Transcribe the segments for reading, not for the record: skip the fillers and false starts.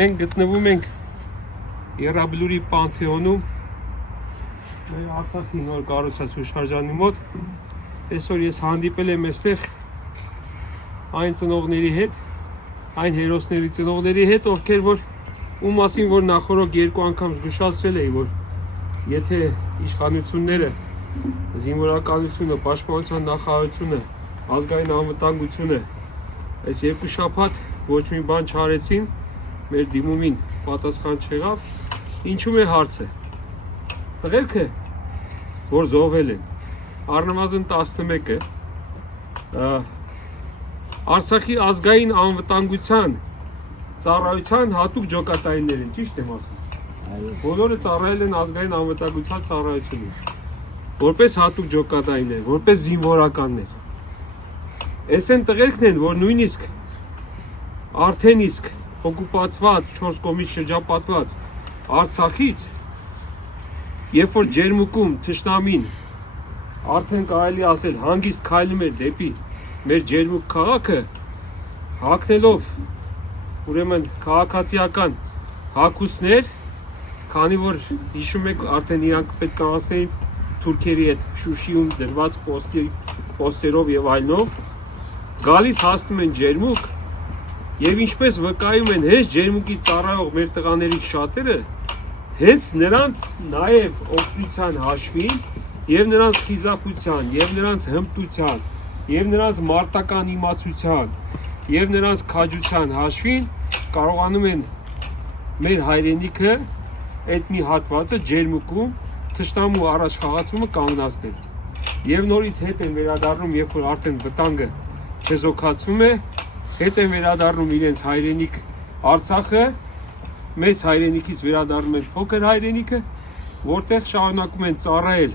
Մենք գտնվում ենք Եռաբլուրի Պանթեոնում, մեր Արցախի նոր կառուցած հուշարձանի մոտ։ Այսօր ես հանդիպել եմ այստեղ այն ծնողների հետ, այն հերոսների ծնողների հետ, ովքեր որ ու մասին որ նախորդ երկու անգամ զգուշացրել էի, որ եթե իշխանությունները, զինվորականությունը, պաշտպանության նախարարությունը, ազգային անվտանգությունը այս երկու շաբաթ ոչ մի բան չարեցին, մեր դիմումին պատասխան չեղավ, ինչու է հարցը։ Տղերքը, որ զոհվել են, առնվազն 11-ը, Արցախի ազգային անվտանգության ծառայության հատուկ ջոկատայիններ են, ճիշտ եմ ասում։ Բոլորը ծառայել են ազգային անվտանգության ծառայությունում, որպես հատուկ ջոկատայիններ, որպես զինվորականներ։ Այս են տղերքն են, որ նույնիսկ արդեն իսկ օկուպացված, 4 կողմից շրջապատված Արցախից, երբ որ ջերմուկում թշնամին արդեն կարելի ասել հանգիստ քայլում էր դեպի մեր ջերմուկ քաղաքը, հագնելով ուրեմն քաղաքացիական հագուստներ, քանի որ հիշում եք արդեն իրանք պետք է անցնեին թուրքերի հետ Շուշիում դրված պոստերով եւ այլնով, գալիս հասնում են ջերմուկ եւ ինչպես վկայում են հենց ջերմուկի ծառայող մեր տղաներից շատերը, հենց նրանց նաեւ օգնության հաշվին եւ նրանց խիզախության եւ նրանց հմտության եւ նրանց մարտական իմացության եւ նրանց քաջության հաշվին կարողանում են մեր հայրենիքը այդ մի հատվածը ջերմուկում թշնամու առաջ խաղացումը կանգնացնել եւ նորից հետ են վերադառնում, երբ որ արդեն վտանգը չեզոքացվում է, հետ են վերադառնում իրենց հայրենիք Արցախը, մեծ հայրենիքից վերադառնում են փոքր հայրենիքը, որտեղ շարունակում են ծառայել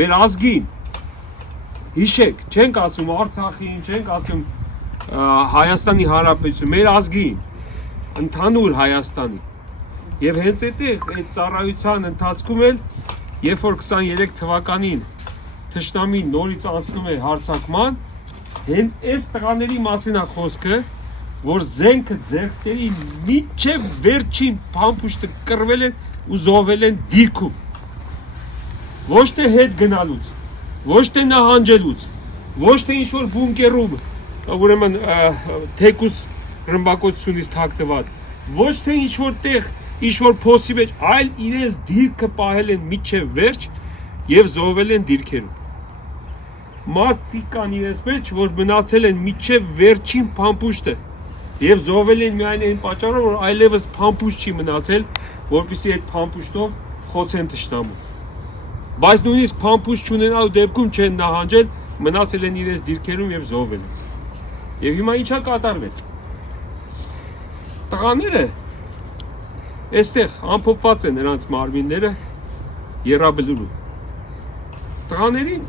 մեր ազգին։ Հիշեք, չենք ասում Արցախին, չենք ասում Հայաստանի Հանրապետություն, մեր ազգին, ընդհանուր Հայաստանի։ Եվ հենց այդ ծառայության ընթացքում էլ, երբ որ 23 թվականին թշնամին նորից անցնում է հարձակման, հենց այս տղաների մասին է խոսքը, որ զենքը ձեռքերի մինչև վերջին փամփուշտը կռվել են ու զոհվել են դիրքում։ Ոչ թե հետ գնալուց, ոչ թե նահանջելուց, ոչ թե ինչ-որ բունկերում, ուրեմն թեկուս ռմբակոծությունից թաքնված, ոչ թե ինչ-որ տեղ, ինչ-որ փոսի մեջ, այլ իրենց դիրքը պահել են մինչև վերջ եւ զոհվել են դիրքերում։ Մարդիկ կան իրենց մեջ, որ մնացել են մինչև վերջին փամփուշտը եւ զոհվել են միայն այն պատճառով, որ այլևս փամփուշտ չի մնացել, որպեսզի այդ փամփուշտով խոցեն թշնամուն։ Բայց նույնիսկ փամփուշտ չունենալու դեպքում չեն նահանջել, մնացել են իրենց դիրքերում եւ զոհվել են։ Եվ հիմա ինչա կատարվել։ Տղաները այստեղ ամփոփված են նրանց մարմինները Եռաբլուրում։ Տղաներին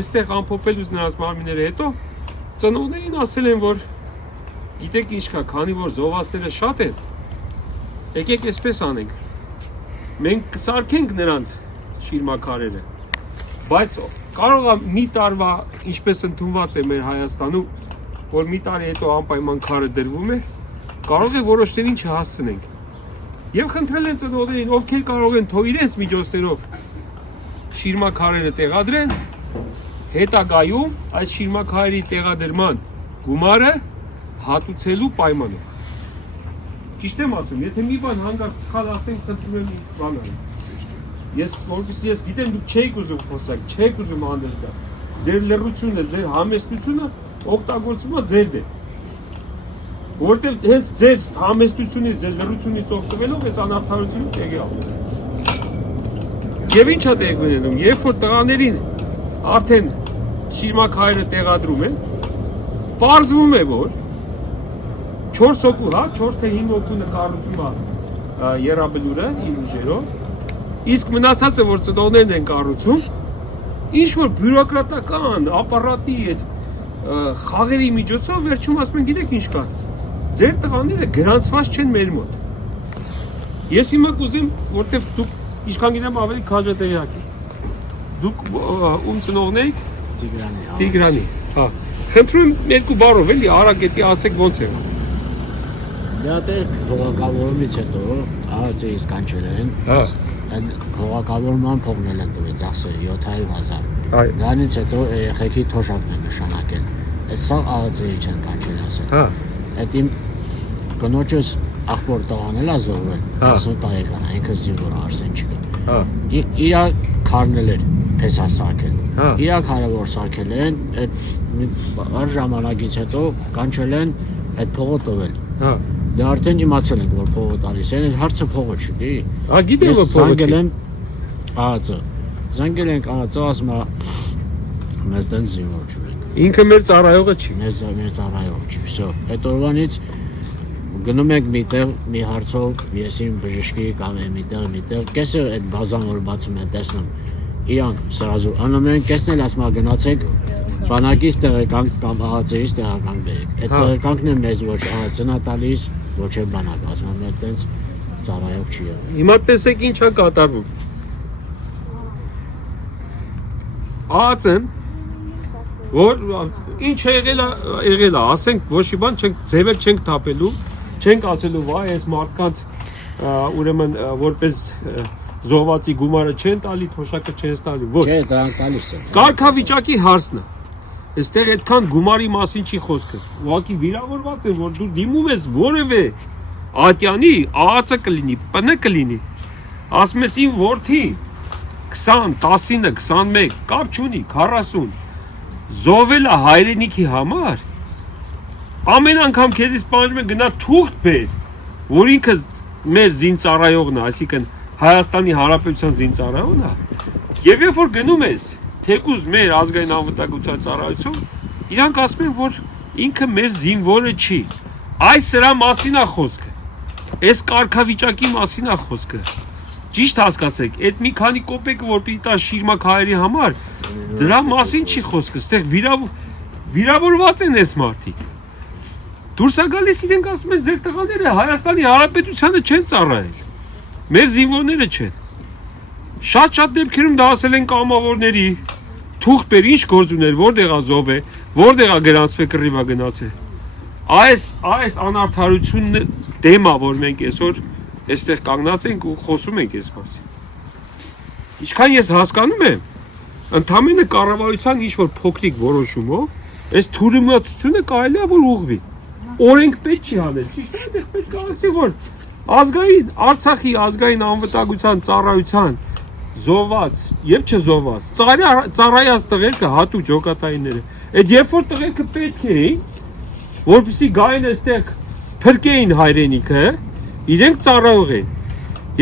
այստեղ ամփոփելուց նրանց մարմինները հետո ծնողներին ասել են, որ գիտեք ինչ կա, քանի որ զոհվածները շատ են, եկեք այսպես անենք, մենք կսարքենք նրանց շիրմաքարերը, բայց կարող է մի տարվա, ինչպես ընդունված է մեր Հայաստանում, որ մի տարի հետո անպայման քարը դրվում է, կարող է որոշներին չհասցնենք։ Եվ խնդրել են ծնողներին, ովքեր կարող են թող իրենց միջոցներով շիրմաքարերը տեղադրեն, հետագայում այդ շիրմաքարերի տեղադրման գումարը հատուցելու պայմանով։ Ճիշտ եմ ասում, եթե մի բան հանկարծ սխալ ասենք, խնդրում եմ ինձ բան արեք։ Որպեսզի ես գիտեմ դուք չեք ուզում խոսալ, չեք ուզում հանդես գալ։ Ձեր լռությունը, ձեր համեստությունը օգտագործումը ձեր դեմ։ Որտեղ հենց ձեր համեստությունից, ձեր լռությունից օգտվելով այս անարդարությունը եկել։ Եվ ինչա տեղի ունենում, երբ որ տղաներին արդեն շիրմաքարերը տեղադրում են, պարզվում է, որ 4 հոգու, 4 թե 5 հոգու կառուցում է Եռաբլուրը իր ուժերով, իսկ մնացածը, որ ծնողներն են կառուցում, ինչ որ բյուրոկրատական ապարատի այդ խաղերի միջոցով վերջում ասում են, գիտեք ինչ կա, ձեր տղաները գրանցված չեն մեր մոտ։ Ես հիմա կուզեմ, որտեվ դուք ինչքան գիտեմ ավելի քաջատեղյակ եք։ Դուք ում ծնողն եք։ Տիգրանի։ Հա։ Խնդրում եմ երկու բառով էլի Արագետի ասեք ոնց է։ Դա դե փողակավորումից հետո ԱԱԾ-ից կանչել են։ Հա։ Այն փողակավորման փողն էլ են տվել ծախսը 700,000։ Այո։ Դրանից հետո երեխեքի թոշակն են նշանակել։ Այդ սա ԱԱԾ-ի չեն կանչել ասել։ Հա։ Այդ իմ կնոջս աղբոր տղան էլ ազողվել 10 տարեկան, ինքը զինվոր Արսեն չկա։ Հա։ Իրա քարնել էր փեսա սարքել։ Հա։ Իրա քարը որ սարքել են, այդ ժամանակից հետո կանչել են այդ փողը տվել։ Հա։ Դա արդեն իմացել ենք որ փողը տալիս են, այս հարցը փողը չի։ Ա գիտեմ որ փողը չի։ Զանգել են ԱԱԾ։ Զանգել ենք ԱԱԾ, ասում է մեզ դեն զինվոր չունենք։ Ինքը մեր ծառայողը չի։ Մեր ծառայող չի։ Всё։ Այդ օրվանից գնում ենք միտեղ մի հարցով, ես իմ բժշկի կամ միտեղ, կեսը այդ բազան որ բացում են տեսնում։ Իրանք սրազու անում են, կեսն էլ ասում է գնացեք բանակից տեղեկանք կամ ԱԱԾ-ից տեղեկանք բերեք։ Այդ տեղեկանքն է մեզ ոչ ԱԱԾ-ն է տալիս, ոչ էլ բանակ, ասում են այդտենց ծառայող չի եղել։ Հիմա տեսեք ինչ է կատարվում։ ԱԱԾ-ն որ ինչ եղել է, ասենք ոչ մի բան չենք ձևեր չենք թափելու, չենք ասելու վայ այս մարդկանց ուրեմն որպես զոհվածի գումարը չեն տալի, թոշակը չեն տալի, ոչ։ Չէ, դրանք տալիս են։ Կարգավիճակի հարցն է։ Այստեղ այդքան գումարի մասին չի խոսքը։ Ուղղակի վիրավորված է, որ դու դիմում ես որևէ ատյանի, ԱԱԾ կլինի, ՊՆ կլինի։ Ասում ես իմ որդի 20, 19, 21, կապ չունի, 40 զոհվել է հայրենիքի համար։ Ամեն անգամ քեզից պահանջում են գնա թուղթ բեր, որ ինքը մեր զինծառայողն է, այսինքն Հայաստանի Հանրապետության զինծառայողն է։ Եվ երբ որ գնում ես թեկուզ մեր ազգային անվտանգության ծառայություն, իրանք ասում են, որ ինքը մեր զինվորը չի։ Այս սրա մասին է խոսքը։ Այս կարգավիճակի մասին է խոսքը։ Ճիշտ հասկացեք, այդ մի քանի կոպեկը որ պիտի տա շիրմակ հայերի համար, դրա մասին չի խոսքը, այստեղ վիրավորված են այս մարդիկ։ Դուրս է գալիս իրենք ասում են ձեր տղաները Հայաստանի Հանրապետությանը չեն ծառայել։ Մեր զինվորները չեն։ Շատ դեպքերում դա ասել են կամավորների, թուղթ բեր ինչ գործ ուներ, որտեղ է զոհ է, որտեղ է գրանցվել կռիվա գնացել։ Այս անարդարությունն դեմ է, որ մենք այսօր այստեղ կանգնած ենք ու խոսում ենք այս մասին։ Ինչքան ես հասկանում եմ, ընդամենը կառավարության ինչ-որ փոքրիկ որոշումով այս թյուրիմացությունը կարելի է որ ուղղվի։ Օրենք պետք չի անել, ճիշտ է, այդտեղ պետք է ասի, որ Արցախի ազգային անվտանգության ծառայության զոհված եւ չզոհված ծառայած տղերքը հատուկ ջոկատայինները, այդ երբ որ տղերքը պետք էին, որպեսզի գային այստեղ փրկեին հայրենիքը, իրենք ծառայող են։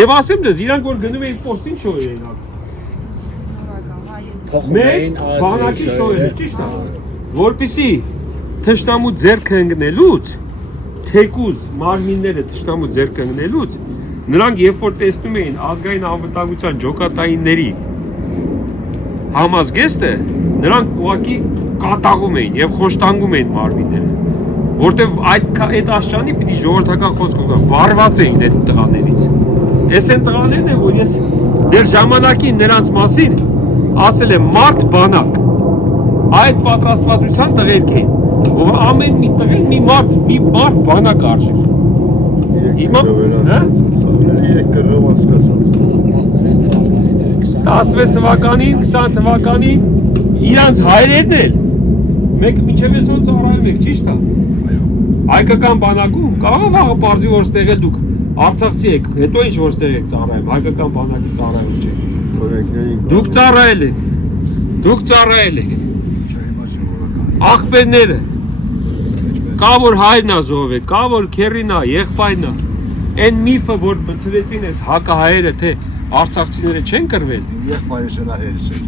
Եվ ասեմ դες, իրանք որ գնում էին պոստին շոյերին Փոխում բանակի շոյերը, ճիշտ է, որպեսզի թշնամու ձեռքը ընկնելուց, թեկուզ մարմինները թշնամու ձեռքը ընկնելուց, նրանք երբ որ տեսնում էին ազգային անվտանգության ջոկատայինների համազգեստը, նրանք ուղղակի կատաղում էին եւ խոշտանգում էին մարմինները, որտեվ այդ աշճանի պիտի ժողովրդական խոսք կա, վարված էին այդ տղաներից։ Այս են տղաներն են, որ ես դեր ժամանակին նրանց մասին ասել եմ մարդ բանակ, այդ պատրաստվածության տղերք էին, որ ամեն մի տղեր մի մարդ բանակ արժեր։ Հիմա, հա? 16 թվականին, 20 թվականին իրանց հայրերն էլ մեկ մինչև այսօր ծառայում եք, ճիշտ է։ Հայկական բանակում կարող է պարզի որ ստեղ դուք արցախցի եք, հետո ինչ որ ստեղ եք ծառայում, հայկական բանակի ծառայում չէ։ Դուք ծառայել եք։ Աղբերները կա որ հայրն է զոհվել, կա որ քերին է, եղբայրն է։ Այն միֆը որ բացրեցին այս հակահայերը թե արցախցիները չեն կռվել։ Եղբայրս էլ հայերս է։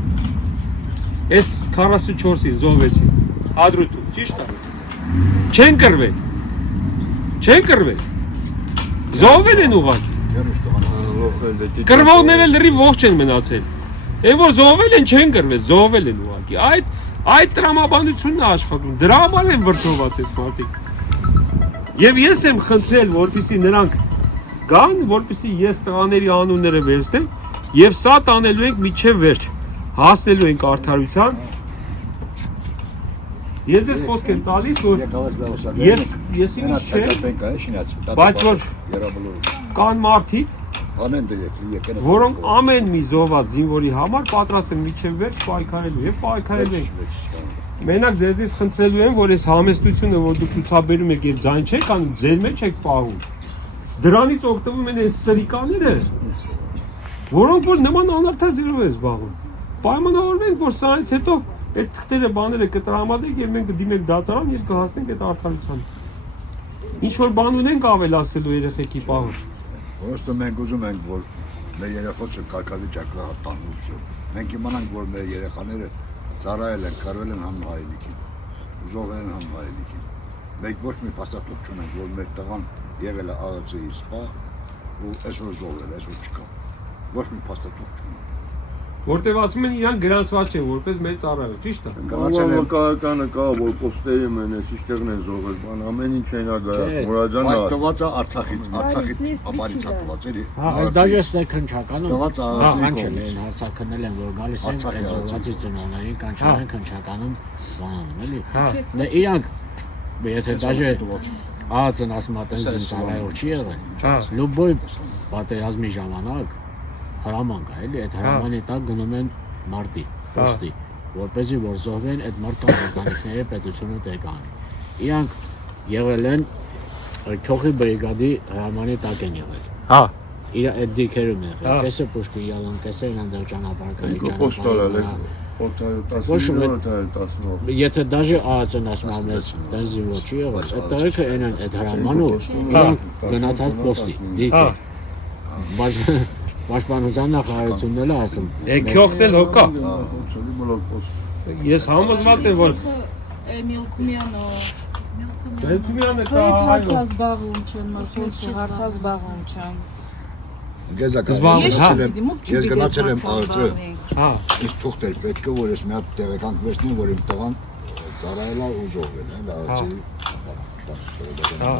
Այս 44-ին զոհվեցին։ Ադրուտում, ճիշտ է։ Չեն կռվել։ Չեն կռվել։ Զոհվել են ուղղակի։ Կռվողները լրիվ ողջ են մնացել։ Եվ որ զոհվել են չեն կռվել, զոհվել են ուղղակի։ Այդ տրամաբանությունն է աշխատում։ Դրա համար են վրդոված այս մարդիկ։ Եվ ես եմ խնդրել, որպեսզի նրանք գան, որպեսզի ես տղաների անունները վերցնեմ եւ սա տանելու ենք միջև վերջ։ Հասնելու ենք արդարության։ Ես ես խոսք եմ տալիս, որ ես ինձ չէ, բայց որ կան մարդիկ, որոնք ամեն մի զոհված զինվորի համար պատրաստ են միջև վերջ պայքարելու եւ պայքարելու ենք։ Մենակ ձեզից խնդրելու եմ, որ այս համեստությունը, որ դուք ցուցաբերում եք եւ ձայն չեք անում, ձեր մեջ եք պահում։ Դրանից օգտվում են այս սրիկաները, որոնք որ նման անարդար ձևով են զբաղվում։ Պայմանավորվենք, որ սրանից հետո այդ թղթերը բաները կտրամադրենք եւ մենք կդիմենք դատարան եւ կհասնենք այդ արդարությանը։ Ինչ որ բան ունենք ավելացելու երեխեքի պահը։ Ոստը մենք ուզում ենք, որ մեր երեխոքը կարգավիճակը տանուց։ Մենք իմանանք, որ մեր երեխաները ծառայել են, կռվել են համահայրենիքին, զոհվել են համահայրենիքին։ Մենք ոչ մի փաստաթուղթ չունենք, որ մեր տղան եղել է ԱՂՑ-ի սպա ու այսօր զոհվել է, այսօր չկա։ Ոչ մի փաստաթուղթ չունենք։ Որտեվ ասում են իրան գրանցված չեն որպես մեծ ծառայող, ճիշտ է։ Վկայականը կա, որ պոստերի մեն էս իստեղն են զոհվել, բան ամեն ինչ են ագա, Մուրադյանը։ Բայց տված է Արցախից ապարից է տված էլի։ Դաժե քնչականը Տված ԱՂՑ-ի կանչել են, հարցակնել են, որ գալիս են զորացի ծնողներին կանչել են քնչականում բանանում, էլի։ Դե իրանք եթե դաժե ԱԱՑ-ն ասում է տես ծառայող չի եղել։ Լուբոյ պատերազմի ժամանակ հրաման կա, էլի, այդ հրամանի տակ գնում են մարտի, պոստի, որպեսզի որ զոհվեն այդ մարդու օրգանիկները պետությունը տեղ կանի։ Իրանք եղել են Չոխի բրիգադի հրամանի տակ են եղել։ Հա։ Այդ դիքերում եղել։ Կեսը Պուշկին յալան, կեսը իրան դեր ճանապարհի ճանապարհ։ Եթե դաժե ԱԱՑ-ն ասում ամենից տես զինվոր չի եղել, այդ տարեկը այն այդ հրամանով իրանք գնացած պոստի, դիքը։ Բայց Պաշտպանության նախարարությունն էլ ասում։ Եկողտել հոկա։ Ես համոզված եմ, որ Մելքումյանը Մելքումյանը կա հարցազբաղում չեմ, մրցույթ հարցազբաղում չեմ։ Ես գնացել եմ ԱԱՑ։ Հա։ Ինձ թուղթ էր պետք է, որ ես մի հատ տեղեկանք վերցնեմ, որ իմ տղան ծառայել է ու զոհվել է ԱԱՑ-ի։ Հա։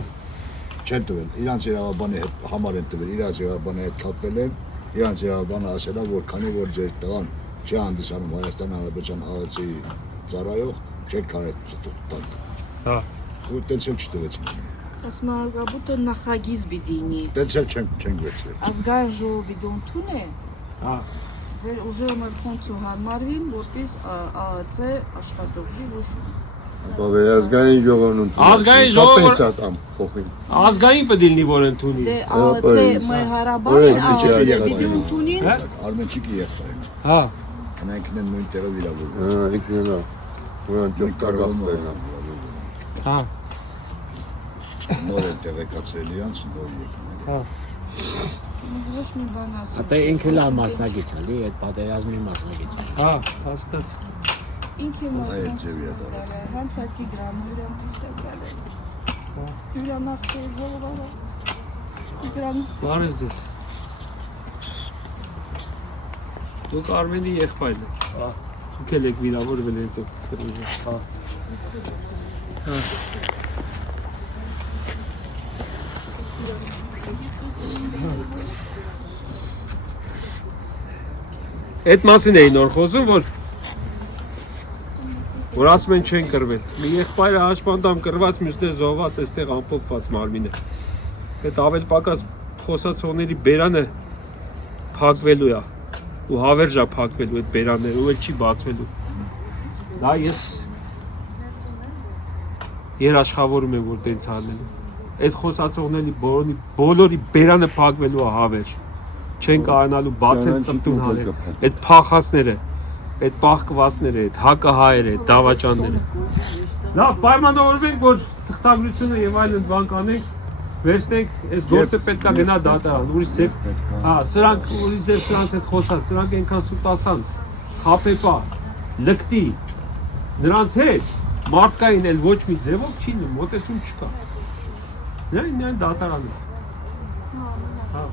Չեն տվել, իրանց իրավաբանի հետ համար են տվել, իրանց իրավաբանի հետ կապվել են, իրանց իրավաբանը ասել է, որ քանի որ ձեր տղան չի հանդիսանում Հայաստան Հանրապետության ԱԱՑ-ի ծառայող, չեք կարող թուղթ տալ։ Հա։ Ու տենցել չտվեցին։ Ասում եմ, работа նախագիծ բիդինի։ Տենցել չենք վերցրել։ Ազգային ժողովի դոնթուն է։ Հա։ Վեր ուժը մեր ֆոնկցիո հարմարվին, որպես ԱԱՑ աշխատողի ոչ Ազգային ժողովն Ազգային ժողովը սատամ փոխին։ ազգային պետք լինի որ ընդունի։ դե ԱԱՑ մեր հարաբարին ԱԱՑ բիդի ընդունին։ Արմենչիկի եղբայրն։ Հա։ Նրանքն են նույն տեղը վիրավորվում։ Ինքնն է։ Որան դուք կարող եք։ Հա։ Նոր է տեղեկացրել իրանց նոր եկան։ Հա։ Ոչ մի բան ասում։ Ատե ինքը լավ մասնակից է, լի այդ պատերազմի մասնակից է։ Հա, հասկաց։ Ինքը Այդ ձևի է դա։ հանցա Տիգրան ուրան դուսակալը։ Յուրանախ զողվարը։ Տիգրանից Բարև ձեզ։ Դուք Արմենի եղբայրն եք։ Հա։ Դուք եք վիրավորվել եք ծրուժը։ Հա։ Հա։ Այդ մասին էի նոր խոսում, որ ասում են չեն կռվել։ Մի եղբայրը հաշմանդամ կռված, մյուսն է զոհված, այստեղ ամփոփված մարմինը։ Այդ ավել պակաս խոսացողների բերանը փակվելու է ու հավերժ է փակվելու այդ բերանները ու էլ չի բացվելու։ Դա ես երաշխավորում եմ, որ տենց անելու։ Այդ խոսացողների բոլորի բերանը փակվելու է հավերժ։ Չեն կարողանալու բացել ծմտուն հանել։ Այդ փախածները, այդ պահկվածները, այդ հակահայերը, այդ դավաճանները։ Լավ, պայմանավորվենք, որ թղթագրությունը եւ այլն բան կանենք, վերցնենք, այս գործը պետք է գնա դատարան, ուրիշ ձև։ Հա, սրանք ուրիշ ձև սրանց հետ խոսած, սրանք այնքան սուտասան, խափեպա, լկտի, նրանց հետ մարդկային էլ ոչ մի ձևով չի մոտեցում չկա։ Միայն դատարանը։ Հա։